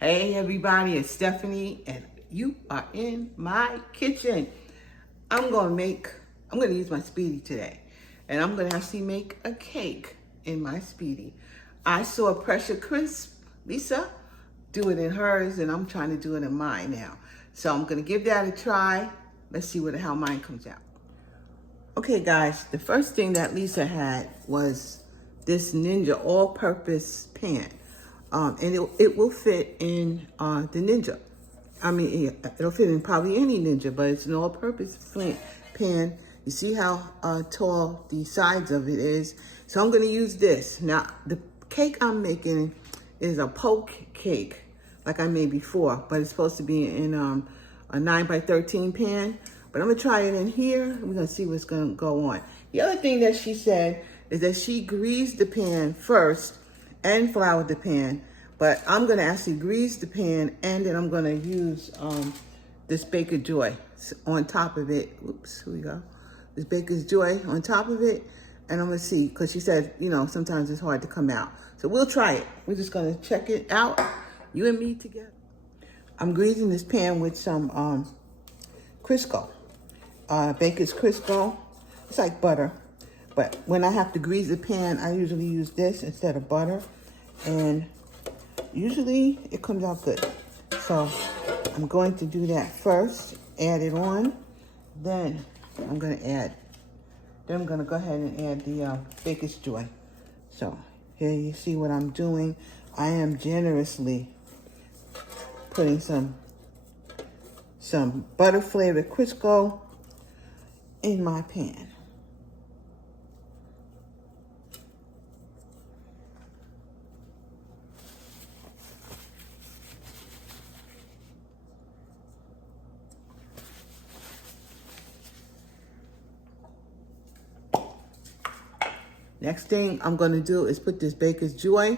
Hey everybody, it's Stephanie and you are in my kitchen. I'm gonna use my Speedi today, and I'm gonna actually make a cake in my Speedi. I saw Pressure Crisp, Lisa, do it in hers, and I'm trying to do it in mine now. So I'm gonna give that a try. Let's see how mine comes out. Okay guys, the first thing that Lisa had was this Ninja all-purpose pan. And it will fit in the Ninja. I mean, it'll fit in probably any Ninja, but it's an all-purpose pan. You see how tall the sides of it is. So I'm gonna use this. Now, the cake I'm making is a poke cake, like I made before, but it's supposed to be in a 9x13 pan. But I'm gonna try it in here, and we're gonna see what's gonna go on. The other thing that she said is that she greased the pan first and floured the pan, but I'm gonna actually grease the pan, and then I'm gonna use this Baker's Joy on top of it. Oops, here we go. This Baker's Joy on top of it, and I'm gonna see, because she said, you know, sometimes it's hard to come out. So we'll try it. We're just gonna check it out, you and me together. I'm greasing this pan with some Crisco, Baker's Crisco. It's like butter, but when I have to grease the pan, I usually use this instead of butter, and usually it comes out good. So I'm going to do that first, add it on, then I'm gonna go ahead and add the Baker's Joy. So here you see what I'm doing. I am generously putting some butter flavored Crisco in my pan. Next thing I'm gonna do is put this Baker's Joy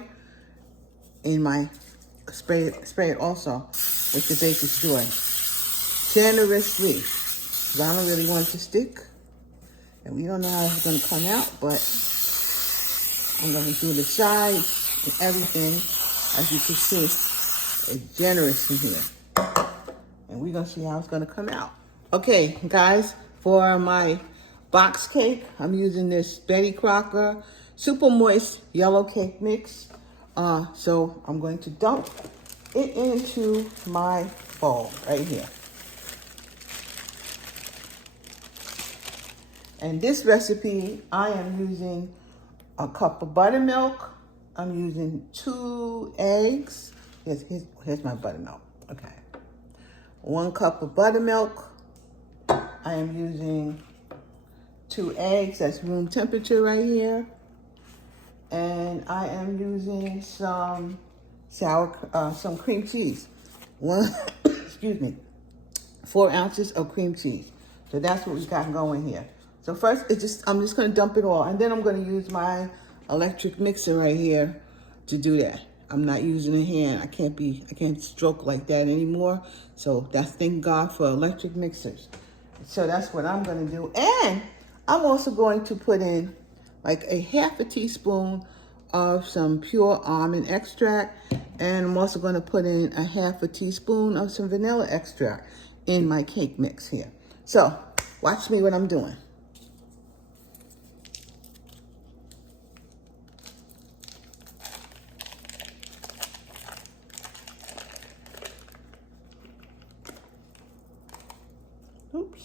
in my spray it also with the Baker's Joy. Generously, because I don't really want it to stick. And we don't know how it's gonna come out, but I'm gonna do the sides and everything. As you can see, it's generous in here. And we're gonna see how it's gonna come out. Okay, guys, for my box cake, I'm using this Betty Crocker Super Moist Yellow Cake Mix. So I'm going to dump it into my bowl right here. And this recipe, I am using a cup of buttermilk. I'm using 2 eggs. Here's my buttermilk, okay. 1 cup of buttermilk. I am using 2 eggs, that's room temperature right here. And I am using some cream cheese. Excuse me, 4 ounces of cream cheese. So that's what we got going here. So first, I'm just gonna dump it all, and then I'm gonna use my electric mixer right here to do that. I'm not using a hand. I can't stroke like that anymore. So thank God for electric mixers. So that's what I'm gonna do. And I'm also going to put in like a 1/2 teaspoon of some pure almond extract. And I'm also gonna put in a 1/2 teaspoon of some vanilla extract in my cake mix here. So watch me what I'm doing. Oops.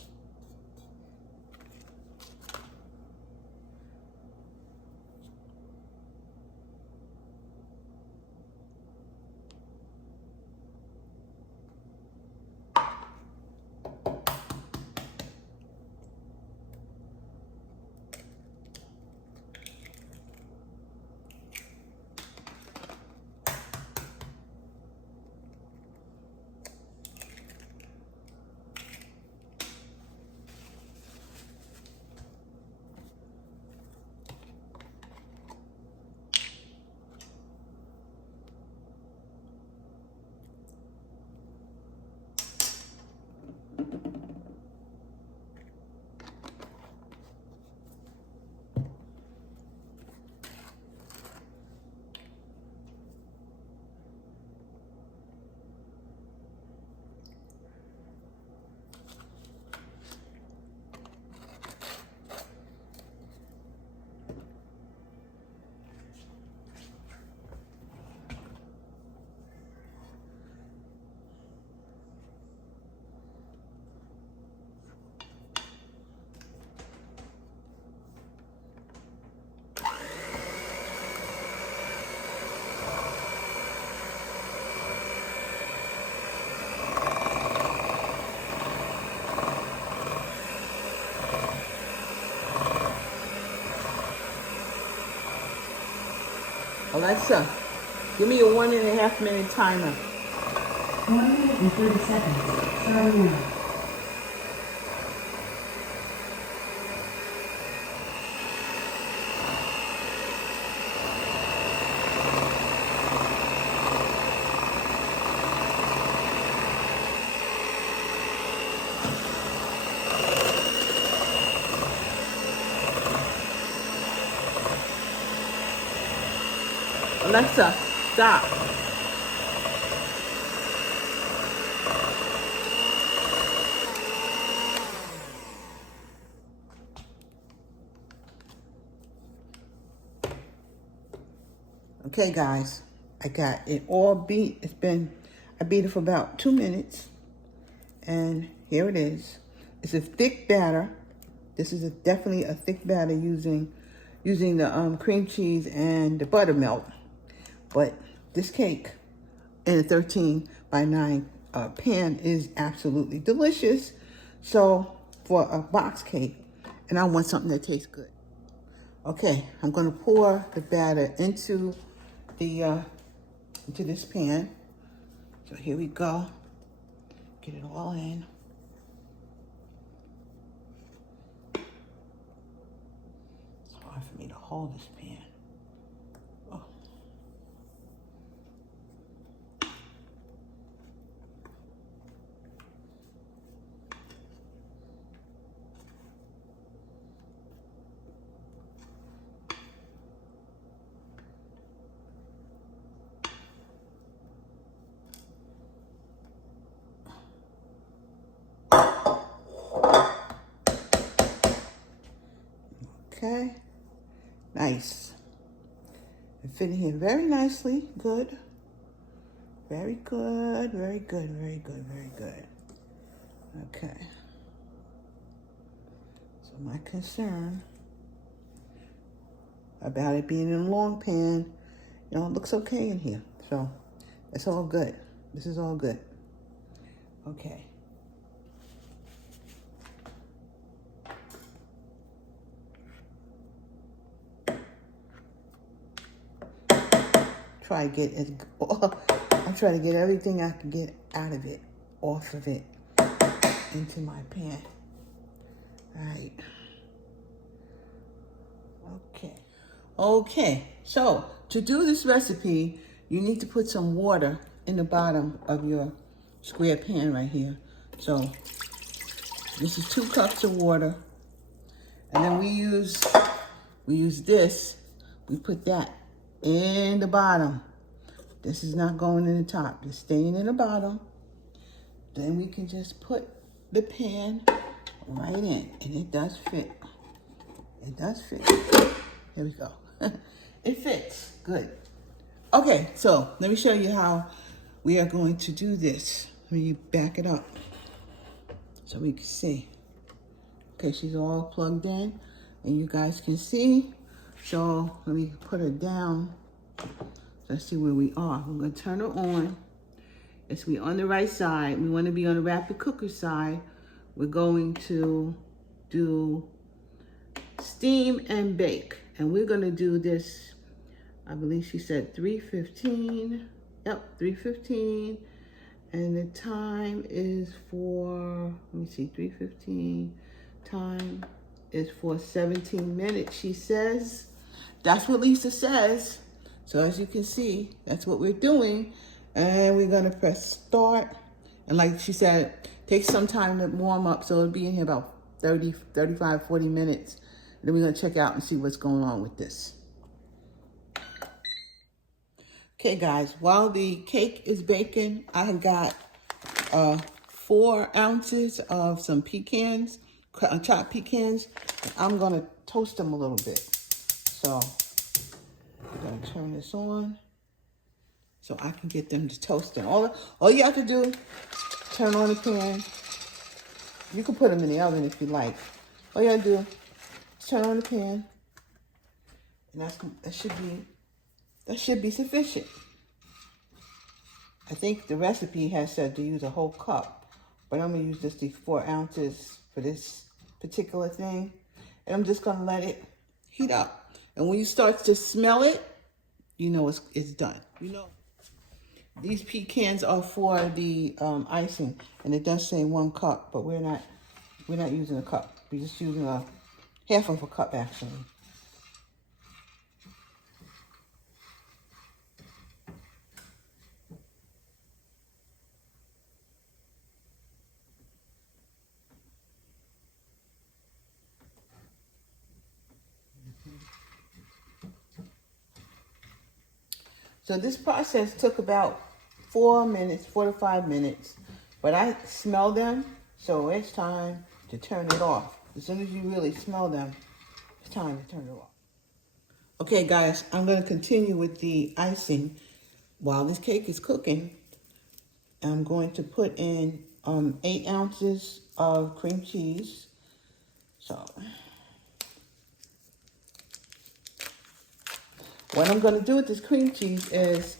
Alexa, give me a 1.5 minute timer. 1 minute and 30 seconds. Starting now. Alexa, stop. Okay, guys, I got it all beat. I beat it for about 2 minutes, and here it is. It's a thick batter. This is definitely a thick batter using the cream cheese and the buttermilk. But this cake in a 13 by 9 pan is absolutely delicious. So for a box cake, and I want something that tastes good. Okay, I'm going to pour the batter into this pan. So here we go. Get it all in. It's hard for me to hold this pan. Oh. Okay, nice. It fit in here very nicely. Good. Very good, very good, very good, very good. Okay. So my concern about it being in a long pan, it looks okay in here. So it's all good. This is all good. Okay. I'm trying to get everything I can get out of it, off of it, into my pan. All right. Okay, so to do this recipe, you need to put some water in the bottom of your square pan right here. So this is 2 cups of water. And then we use this, we put that in the bottom. This is not going in the top, it's staying in the bottom. Then we can just put the pan right in, and it does fit. It does fit. Here we go. It fits, good. Okay, so let me show you how we are going to do this. Let me back it up so we can see. Okay, she's all plugged in, and you guys can see. So let me put her down. Let's see where we are. I'm gonna turn her on. Yes, we're on the right side. We wanna be on the rapid cooker side. We're going to do steam and bake. And we're gonna do this, I believe she said 3:15. Yep, 3:15. And the time is for, let me see, 3:15. Time is for 17 minutes, she says. That's what Lisa says. So as you can see, that's what we're doing. And we're gonna press start. And like she said, take some time to warm up. So it'll be in here about 30, 35, 40 minutes. And then we're gonna check out and see what's going on with this. Okay guys, while the cake is baking, I have got 4 ounces of some pecans, chopped pecans. I'm gonna toast them a little bit. So we're gonna turn this on so I can get them to toast. And all you have to do, turn on the pan. You can put them in the oven if you like. All you have to do is turn on the pan, and that should be sufficient. I think the recipe has said to use a whole cup, but I'm gonna use just these 4 ounces for this particular thing. And I'm just gonna let it heat up. And when you start to smell it, you know it's done. You know, these pecans are for the icing, and it does say 1 cup, but we're not using a cup. We're just using a half of a cup actually. So this process took about 4 to 5 minutes, but I smell them, so it's time to turn it off. As soon as you really smell them, it's time to turn it off. Okay guys, I'm gonna continue with the icing. While this cake is cooking, I'm going to put in 8 ounces of cream cheese. So what I'm going to do with this cream cheese is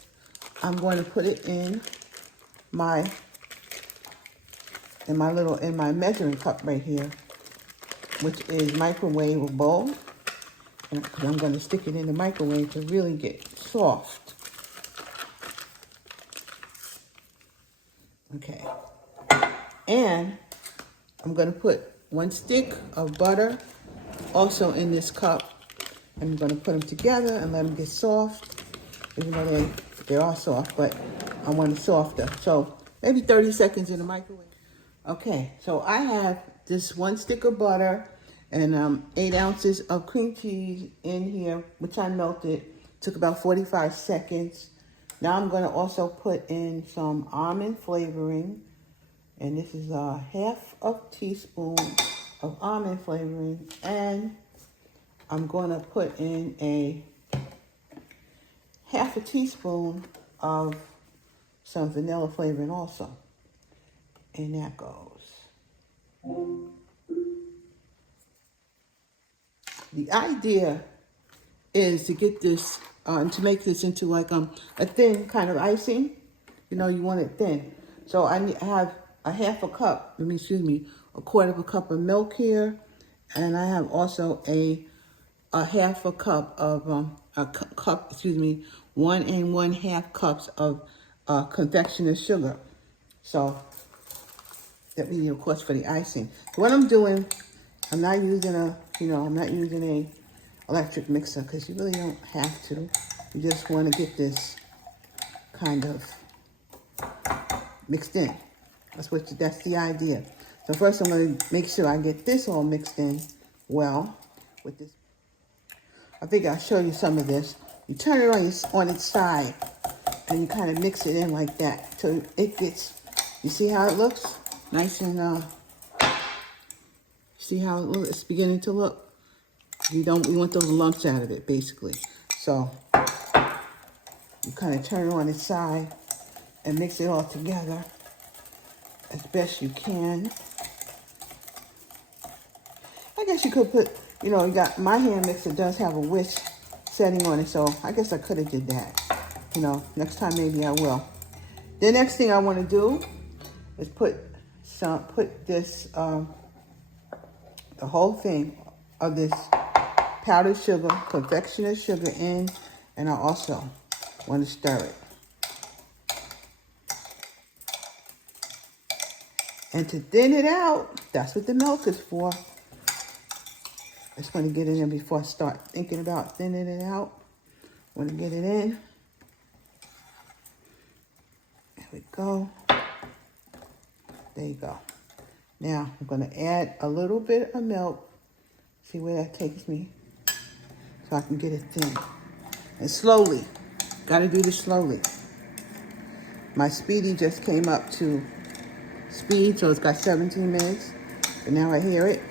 I'm going to put it in my measuring cup right here, which is microwavable, and I'm going to stick it in the microwave to really get soft. Okay, and I'm going to put 1 stick of butter also in this cup. I'm going to put them together and let them get soft, even though they are soft, but I want it softer. So maybe 30 seconds in the microwave. Okay, so I have this 1 stick of butter and 8 ounces of cream cheese in here, which I melted. Took about 45 seconds. Now I'm going to also put in some almond flavoring, and this is a half a teaspoon of almond flavoring, and I'm going to put in a half a teaspoon of some vanilla flavoring also. And that goes. The idea is to get this, to make this into like a thin kind of icing. You know, you want it thin. So I have a half a cup, a quarter of a cup of milk here. And I have also a half a cup of, 1 1/2 cups of confectioner's sugar. So that we need, of course, for the icing. So what I'm doing, I'm not using a electric mixer, because you really don't have to. You just want to get this kind of mixed in. That's the idea. So first I'm going to make sure I get this all mixed in well with this. I think I'll show you some of this. You turn it on its side, and you kind of mix it in like that. So it gets, you see how it looks? Nice and, see how it's beginning to look? We want those lumps out of it, basically. So you kind of turn it on its side and mix it all together as best you can. I guess you could put, my hand mixer does have a whisk setting on it, so I guess I could have did that. Next time maybe I will. The next thing I want to do is put this, the whole thing of this powdered sugar, confectioner's sugar in, and I also want to stir it. And to thin it out, that's what the milk is for. I just want to get it in before I start thinking about thinning it out. Want to get it in. There we go. There you go. Now, I'm going to add a little bit of milk. See where that takes me. So I can get it thin. And slowly. Got to do this slowly. My Speedi just came up to speed, so it's got 17 minutes. But now I hear it.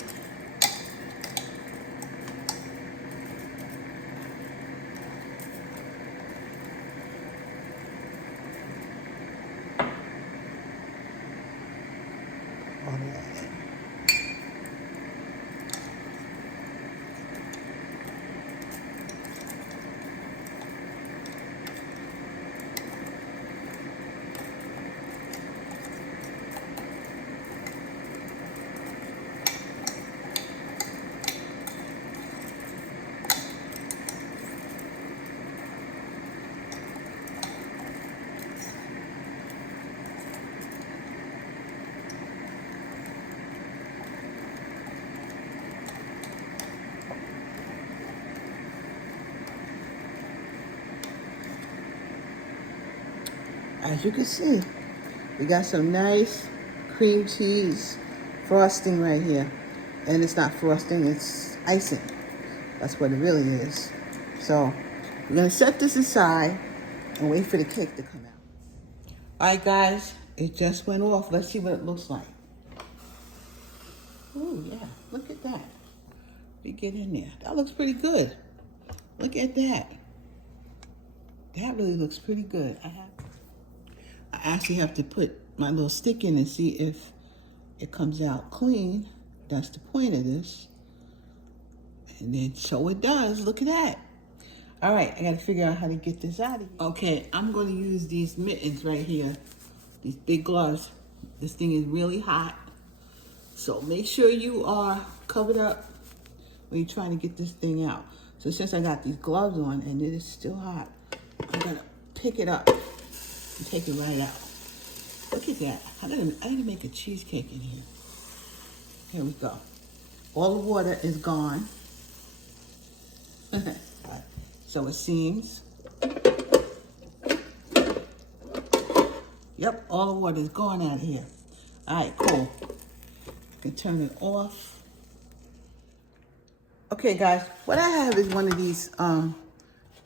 as you can see, we got some nice cream cheese frosting right here. And it's not frosting, it's icing. That's what it really is. So we're gonna set this aside and wait for the cake to come out. All right, guys, it just went off. Let's see what it looks like. Oh yeah, look at that. We get in there. That looks pretty good. Look at that. That really looks pretty good. I actually have to put my little stick in and see if it comes out clean. That's the point of this. And then so it does. Look at that. All right, I gotta figure out how to get this out of here. Okay, I'm gonna use these mittens right here. These big gloves. This thing is really hot. So make sure you are covered up when you're trying to get this thing out. So since I got these gloves on and it is still hot, I'm gonna pick it up and take it right out. Look at that. I gotta make a cheesecake in here. Here we go. All the water is gone. So it seems. Yep, all the water is gone out of here. All right, cool. I can turn it off. Okay, guys, what I have is one of these,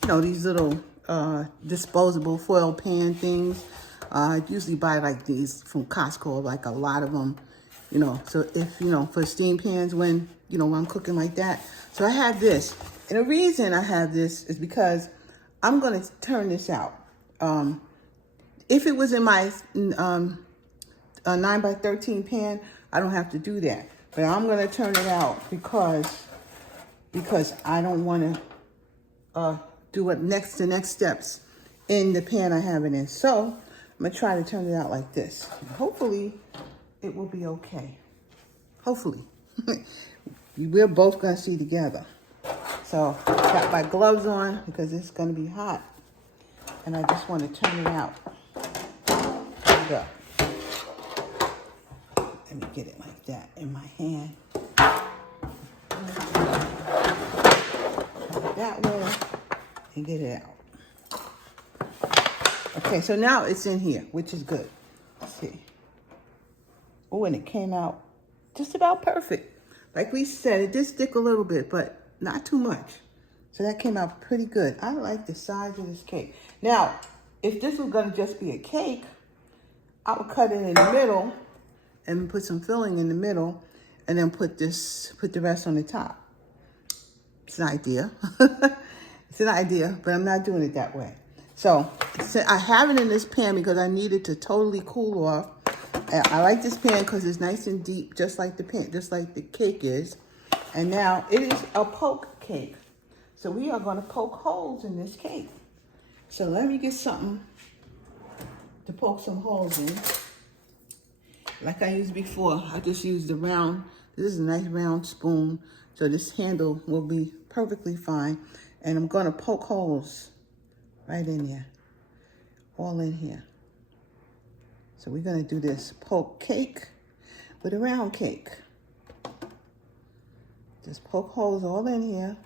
these little disposable foil pan things. I usually buy like these from Costco, like a lot of them, so if, for steam pans when I'm cooking like that. So I have this. And the reason I have this is because I'm going to turn this out. If it was in my 9x13 pan, I don't have to do that. But I'm going to turn it out because I don't want to do the next steps in the pan I have it in. So I'm going to try to turn it out like this. Hopefully it will be okay. Hopefully. We're both going to see together. So I got my gloves on because it's going to be hot. And I just want to turn it out. There we go. Let me get it like that in my hand. That way and get it out. Okay, so now it's in here, which is good. Let's see. Oh, and it came out just about perfect. Like we said, it did stick a little bit, but not too much. So that came out pretty good. I like the size of this cake. Now, if this was gonna just be a cake, I would cut it in the middle and put some filling in the middle and then put the rest on the top. It's an idea. It's an idea, but I'm not doing it that way. So I have it in this pan because I need it to totally cool off. I like this pan because it's nice and deep, just like the cake is. And now it is a poke cake. So we are going to poke holes in this cake. So let me get something to poke some holes in. Like I used before, I just used the round. This is a nice round spoon. So this handle will be perfectly fine. And I'm going to poke holes right in there. All in here. So we're going to do this poke cake with a round cake. Just poke holes all in here.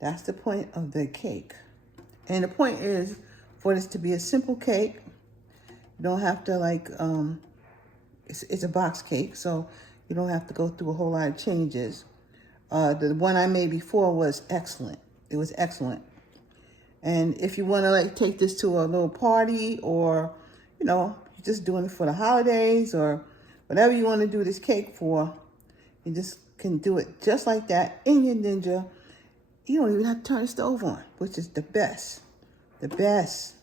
That's the point of the cake. And the point is for this to be a simple cake. You don't have to it's a box cake, so you don't have to go through a whole lot of changes. The one I made before was excellent. It was excellent. And if you want to take this to a little party or, you're just doing it for the holidays or whatever you want to do this cake for, you just can do it just like that in your Ninja. You don't even have to turn the stove on, which is the best. The best.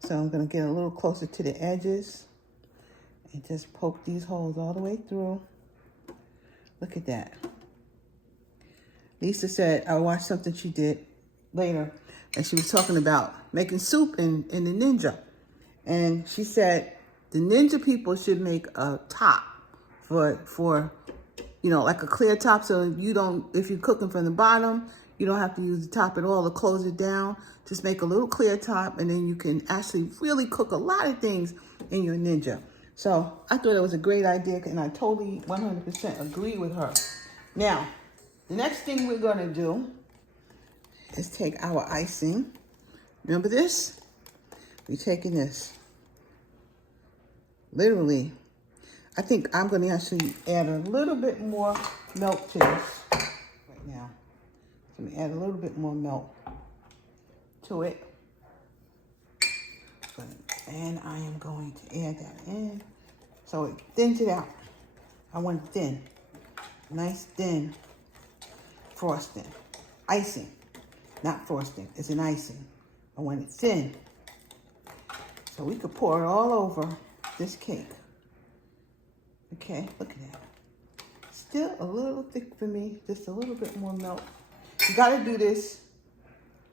So I'm going to get a little closer to the edges and just poke these holes all the way through. Look at that. Lisa said, I watched something she did later, and she was talking about making soup in the Ninja. And she said the Ninja people should make a top for like a clear top, so if you're cooking from the bottom, you don't have to use the top at all to close it down. Just make a little clear top, and then you can actually really cook a lot of things in your Ninja. So I thought it was a great idea, and I totally 100% agree with her. Now, the next thing we're going to do is take our icing. Remember this? We're taking this. Literally, I think I'm going to actually add a little bit more milk to this right now. So I'm going to add a little bit more milk to it. And I am going to add that in so it thins it out. I want it thin. Nice thin frosting. Icing. Not frosting. It's an icing. I want it thin. So we could pour it all over this cake. Okay, look at that. Still a little thick for me. Just a little bit more milk. You gotta do this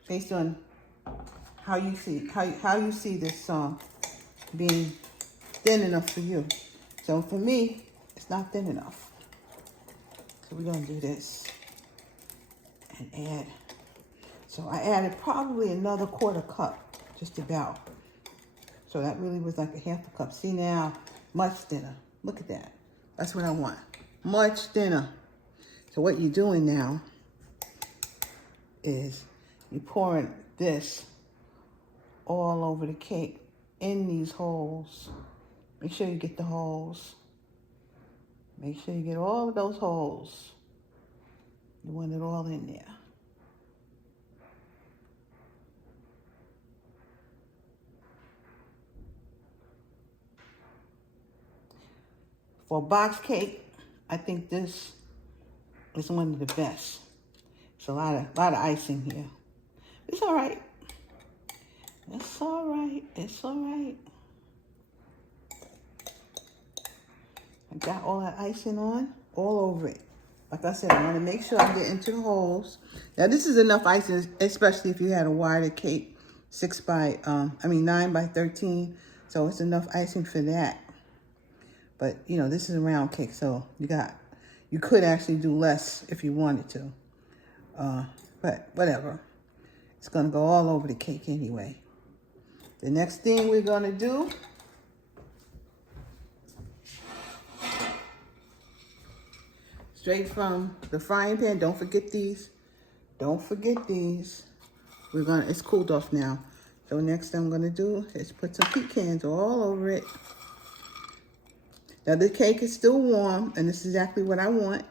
based on how you see this being thin enough for you. So for me, it's not thin enough. So we're gonna do this and add. So I added probably another 1/4 cup, just about. So that really was like a 1/2 cup. See now, much thinner. Look at that. That's what I want. Much thinner. So what you're doing now is you're pouring this all over the cake in these holes. Make sure you get the holes. Make sure you get all of those holes. You want it all in there. For a box cake, I think this is one of the best. It's a lot of icing here. It's all right. It's all right. It's all right. I got all that icing on, all over it. Like I said, I want to make sure I get into the holes. Now this is enough icing, especially if you had a wider cake, 9 by 13. So it's enough icing for that. But you know, this is a round cake, so you could actually do less if you wanted to. But whatever. It's gonna go all over the cake anyway. The next thing we're gonna do straight from the frying pan. Don't forget these. Don't forget these. It's cooled off now. So next thing I'm gonna do is put some pecans all over it. Now the cake is still warm, and this is exactly what I want.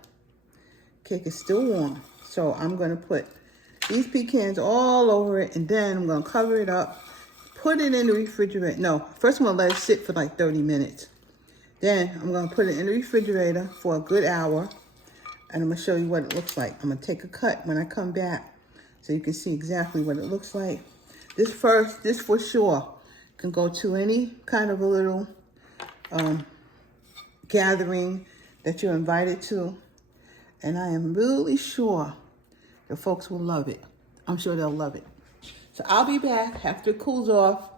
Cake is still warm. So I'm gonna put these pecans all over it, and then I'm gonna cover it up, put it in the refrigerator. No, first I'm gonna let it sit for like 30 minutes. Then I'm gonna put it in the refrigerator for a good hour, and I'm gonna show you what it looks like. I'm gonna take a cut when I come back so you can see exactly what it looks like. This for sure can go to any kind of a little gathering that you're invited to. And I am really sure the folks will love it. I'm sure they'll love it. So I'll be back after it cools off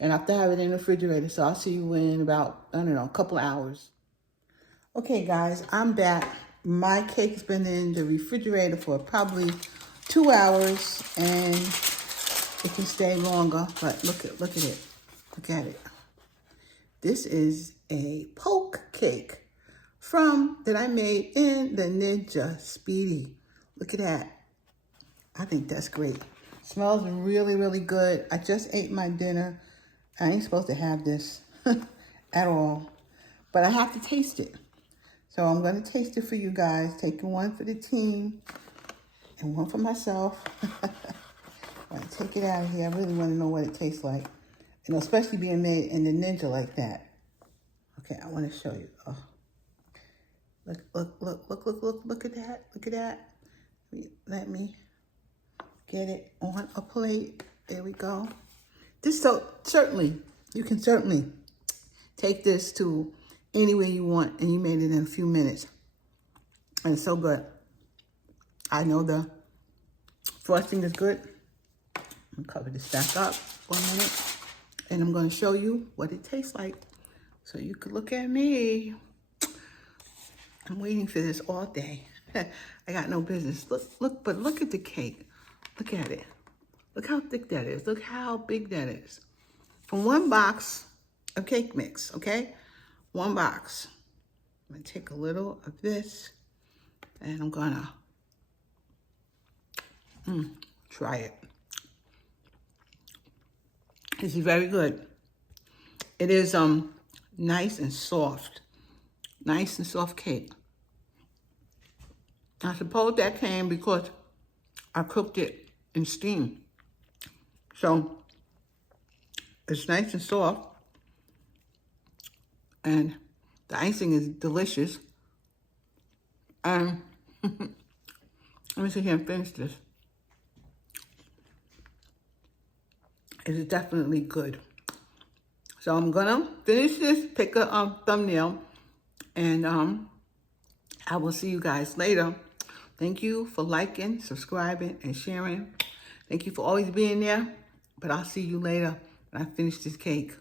and after I have it in the refrigerator. So I'll see you in about, I don't know, a couple hours. Okay, guys, I'm back. My cake's been in the refrigerator for probably 2 hours, and it can stay longer, but look at it. Look at it. This is a poke cake that I made in the Ninja Speedi. Look at that. I think that's great. Smells really, really good. I just ate my dinner. I ain't supposed to have this at all, but I have to taste it. So I'm going to taste it for you guys, taking one for the team and one for myself. I'm going to take it out of here. I really want to know what it tastes like. And especially being made in the Ninja like that. Okay, I want to show you. Oh. Look at that. Look at that. Let me get it on a plate. There we go. You can certainly take this to anywhere you want, and you made it in a few minutes. And it's so good. I know the frosting is good. I'm gonna cover this back up for a minute, and I'm gonna show you what it tastes like. So you can look at me. I'm waiting for this all day. I got no business. But look at the cake. Look at it. Look how thick that is. Look how big that is. From one box of cake mix, okay? One box. I'm gonna take a little of this, and I'm gonna try it. This is very good. It is nice and soft. Nice and soft cake. I suppose that came because I cooked it in steam. So it's nice and soft. And the icing is delicious. And let me see here and finish this. It is definitely good. So I'm gonna finish this, pick a thumbnail, and I will see you guys later. Thank you for liking, subscribing, and sharing. Thank you for always being there. But I'll see you later when I finish this cake.